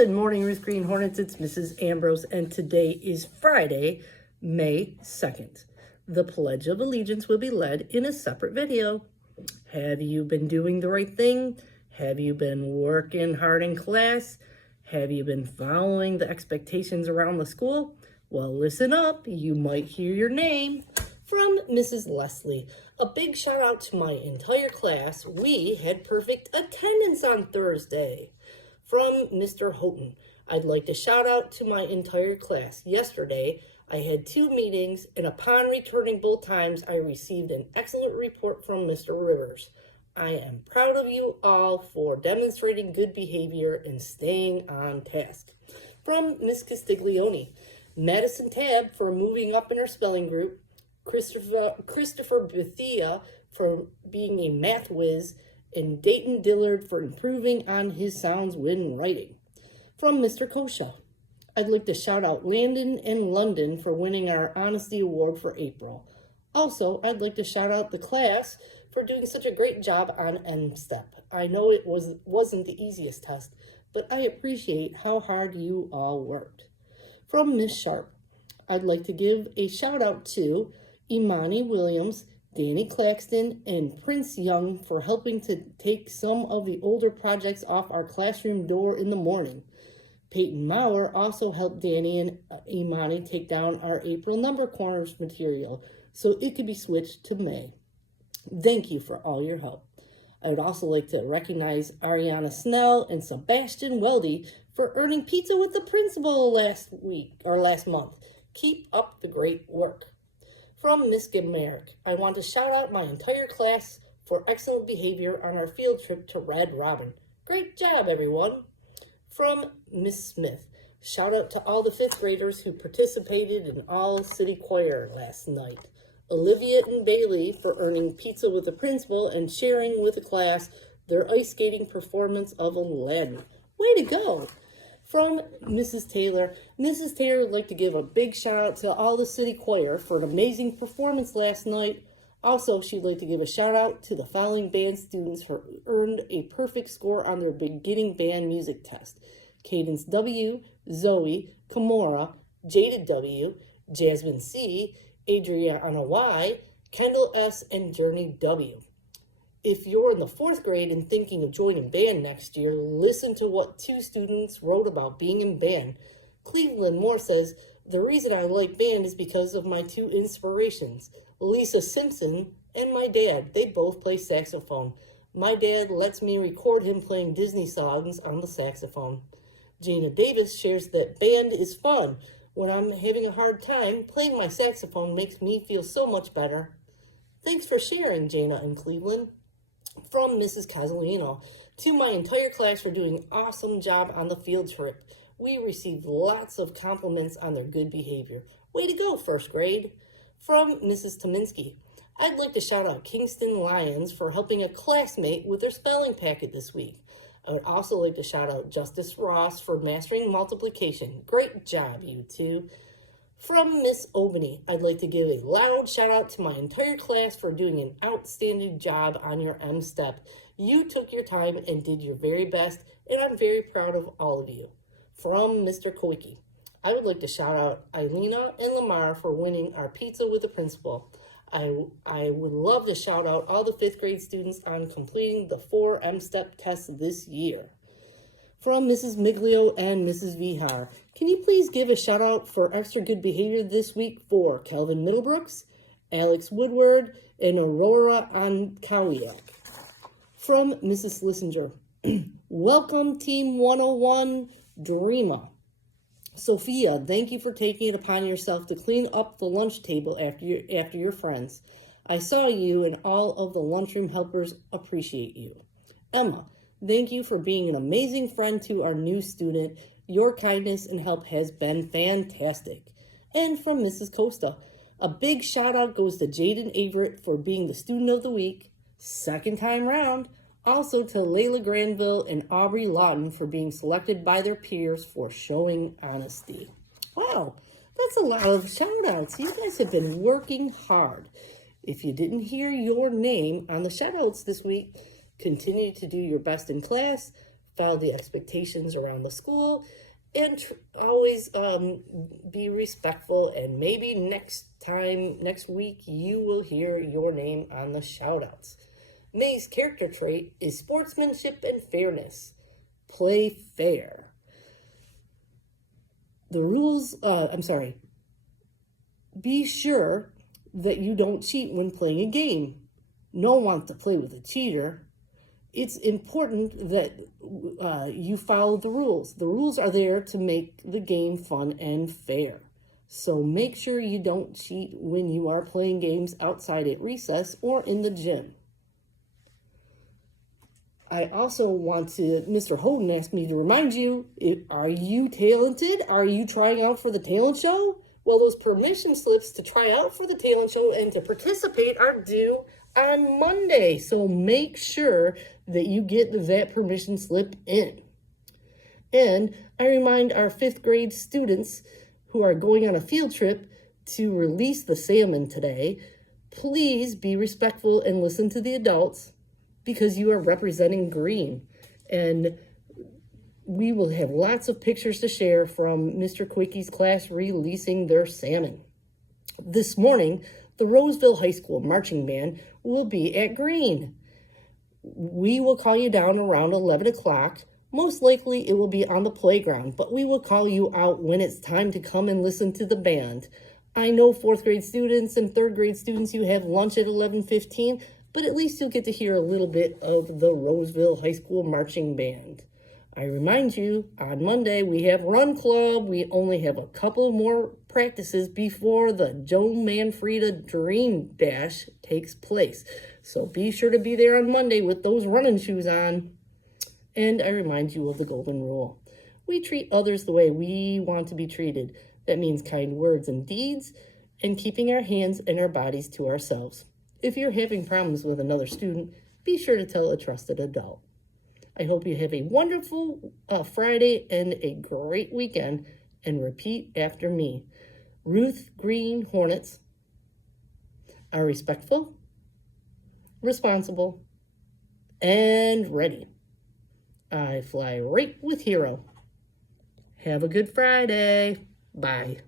Good morning, Ruth Green Hornets. It's Mrs. Ambrose, and today is Friday, May 2nd. The Pledge of Allegiance will be led in a separate video. Have you been doing the right thing? Have you been working hard in class? Have you been following the expectations around the school? Well, listen up. You might hear your name. From Mrs. Leslie, a big shout out to my entire class. We had perfect attendance on Thursday. From Mr. Houghton, I'd like to shout out to my entire class. Yesterday, I had 2 meetings, and upon returning both times, I received an excellent report from Mr. Rivers. I am proud of you all for demonstrating good behavior and staying on task. From Miss Castiglione, Madison Tab for moving up in her spelling group, Christopher Bethia for being a math whiz, and Dayton Dillard for improving on his sounds when writing. From Mr. Kosha, I'd like to shout out Landon and London for winning our Honesty Award for April. Also, I'd like to shout out the class for doing such a great job on MSTEP. I know it wasn't the easiest test, but I appreciate how hard you all worked. From Miss Sharp, I'd like to give a shout out to Imani Williams, Danny Claxton, and Prince Young for helping to take some of the older projects off our classroom door in the morning. Peyton Maurer also helped Danny and Imani take down our April number corners material so it could be switched to May. Thank you for all your help. I would also like to recognize Ariana Snell and Sebastian Weldy for earning pizza with the principal last month. Keep up the great work. From Miss Gimerick, I want to shout out my entire class for excellent behavior on our field trip to Red Robin. Great job, everyone. From Miss Smith, shout out to all the 5th graders who participated in all city choir last night. Olivia and Bailey for earning pizza with the principal and sharing with the class their ice skating performance of Aladdin. Way to go! From Mrs. Taylor would like to give a big shout out to all the city choir for an amazing performance last night. Also, she'd like to give a shout out to the following band students who earned a perfect score on their beginning band music test: Cadence W, Zoe, Kimora, Jaded W, Jasmine C, Adriana Y, Kendall S, and Journey W. If you're in the 4th grade and thinking of joining band next year, listen to what 2 students wrote about being in band. Cleveland Moore says, "The reason I like band is because of my 2 inspirations, Lisa Simpson and my dad. They both play saxophone. My dad lets me record him playing Disney songs on the saxophone." Gina Davis shares that band is fun. When I'm having a hard time, playing my saxophone makes me feel so much better. Thanks for sharing, Jana and Cleveland. From Mrs. Casalino, to my entire class for doing an awesome job on the field trip. We received lots of compliments on their good behavior. Way to go, 1st grade. From Mrs. Tominski, I'd like to shout out Kingston Lions for helping a classmate with their spelling packet this week. I would also like to shout out Justice Ross for mastering multiplication. Great job, you 2. From Miss Obany, I'd like to give a loud shout out to my entire class for doing an outstanding job on your MSTEP. You took your time and did your very best, and I'm very proud of all of you. From Mr. Koike, I would like to shout out Eilina and Lamar for winning our pizza with the principal. I would love to shout out all the 5th grade students on completing the 4 MSTEP tests this year. From Mrs. Miglio and Mrs. Vihar, can you please give a shout out for extra good behavior this week for Kelvin Middlebrooks, Alex Woodward, and Aurora Ankawiak? From Mrs. Lissinger, welcome Team 101 Dreama. Sophia, thank you for taking it upon yourself to clean up the lunch table after your friends. I saw you and all of the lunchroom helpers appreciate you. Emma, thank you for being an amazing friend to our new student. Your kindness and help has been fantastic. And from Mrs. Costa, a big shout out goes to Jaden Averett for being the student of the week, 2nd time round. Also to Layla Granville and Aubrey Lawton for being selected by their peers for showing honesty. Wow, that's a lot of shout outs. You guys have been working hard. If you didn't hear your name on the shout outs this week, continue to do your best in class, follow the expectations around the school, and always be respectful. And maybe next week, you will hear your name on the shout-outs. May's character trait is sportsmanship and fairness. Play fair. The rules, be sure that you don't cheat when playing a game. No one wants to play with a cheater. It's important that you follow the rules. The rules are there to make the game fun and fair. So make sure you don't cheat when you are playing games outside at recess or in the gym. I also want to, Mr. Holden asked me to remind you, are you talented? Are you trying out for the talent show? Well, those permission slips to try out for the talent show and to participate are due on Monday. So make sure that you get that permission slip in. And I remind our 5th grade students who are going on a field trip to release the salmon today, please be respectful and listen to the adults, because you are representing green. And we will have lots of pictures to share from Mr. Quicky's class releasing their salmon. This morning, the Roseville High School marching band will be at Green. We will call you down around 11 o'clock. Most likely it will be on the playground, but we will call you out when it's time to come and listen to the band. I know 4th grade students and 3rd grade students, you have lunch at 11:15, but at least you'll get to hear a little bit of the Roseville High School marching band. I remind you, on Monday we have Run Club. We only have a couple more practices before the Joe Manfreda Dream Dash takes place. So be sure to be there on Monday with those running shoes on. And I remind you of the golden rule. We treat others the way we want to be treated. That means kind words and deeds, and keeping our hands and our bodies to ourselves. If you're having problems with another student, be sure to tell a trusted adult. I hope you have a wonderful Friday and a great weekend, and repeat after me. Ruth Green Hornets are respectful, responsible, and ready. I fly right with Hero. Have a good Friday. Bye.